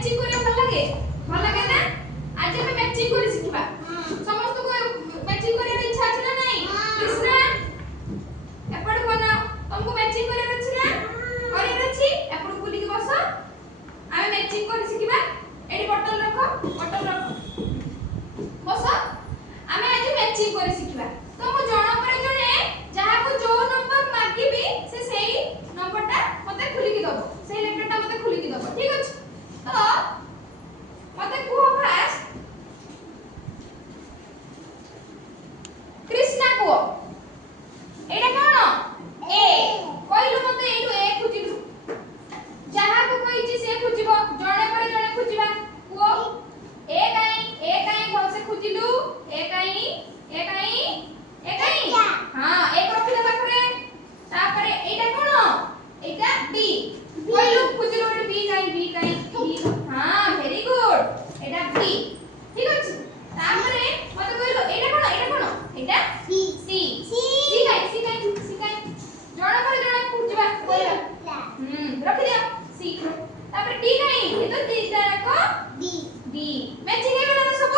matching करे भल लगे ना आज हम मैचिंग करे सिखबा समस्त को मैचिंग करे इच्छा अछि ना नहीं कृष्णा एपड़ कोना तुमको मैचिंग करे अछि ना करे अछि एपड़ खुली के बस आमे मैचिंग करे सिखबा एडी बोतल रखो बस आमे आज मैचिंग करे सिखबा तो मु जणा पर जणे जहा को जो नंबर मागिबी से सेही नंबरटा मते खुली के दबो सेही लेटरटा मते खुली के दबो ठीक अछि तो मते को फास्ट कृष्णा को एटा कोन ए कइलु मते एटु ए खुजिलु जहा को कहिछि से खुजिबो जणे पर जणे खुजिबा को ए काई भल से खुजिलु ए काई हां एक रखि दे पाखरे तापरे एटा कोन एटा बी कइलु खुजिलु एटा बी काई हां वेरी गुड एटा बी ठीक अछि तापरे मते कइलु एटा कोन एटा सी काई जणा पर जणा खुजिबा रखि दियो सी तापरे डी काई ए तो तीटा को डी मैचिंग हे गेला सब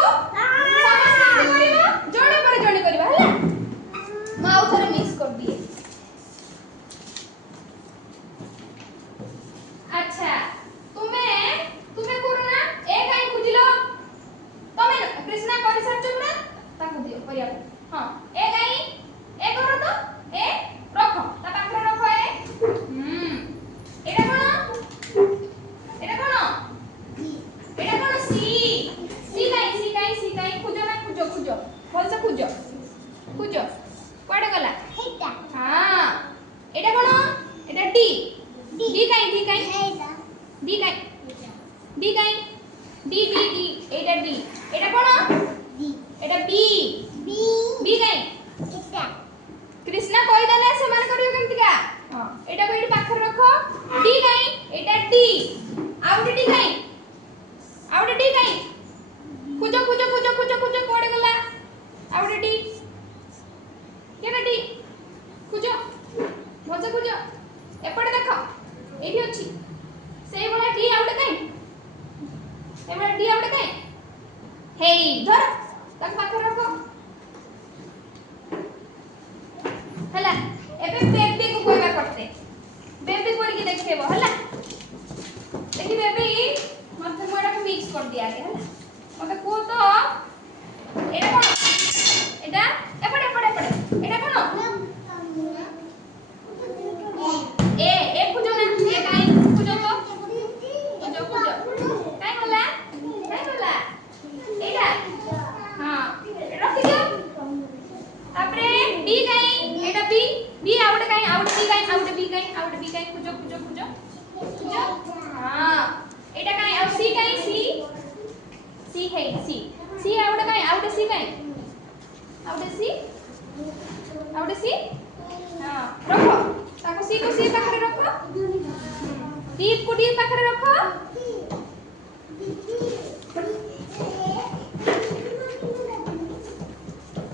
समस्त करिबो जणे पर जणे करिबा हला म आउ थरे मिक्स कर दिए अच्छा तुम्हें करो ना ए काई खुजिलो तमे कृष्णा करि सरछ ना ताको दियो करिया हां ए काई ए करो तो ए रखो ता पाखरे रखो ए एटा कोन सी काई खुजो ना खुजो बोल से खुजो कोडे गला हेटा हां एटा कोन एटा डी काई डी एटा डी एटा कोन एटा बी काई एटा कृष्णा कहि दले से मान करियो केमति का हां एटा को एटी पाखर रखो डी काई एटा डी आउट डी काई खुजो कोडे गला आउट डी केटा डी खुजो भलसे खुजो एपटे देखो एठी अछि सेही बला डी आउट काई एबे डी आउट काई हेई धर ताक पाखर रखो हला एबे बेबी को कोइबा करते बेबी कोडी के देखेबो हला देखि बेबी मते मोडा को मिक्स कर दिया के हला मते को तो एटा कोन एटा एपटे एटा कोन ए खुजो ना ए काई खुजो तो खुजो काई होला एटा हां रखि दियो तापरे बी काई एटा बी आउट बी काई खुजो हां एटा काई आउ सी काई सी है सी आउट सी काई आउट सी हां रखो ताको सी पाखरे रखो डी पाखरे रखो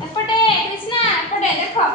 एपटे कृष्णा एपटे देखो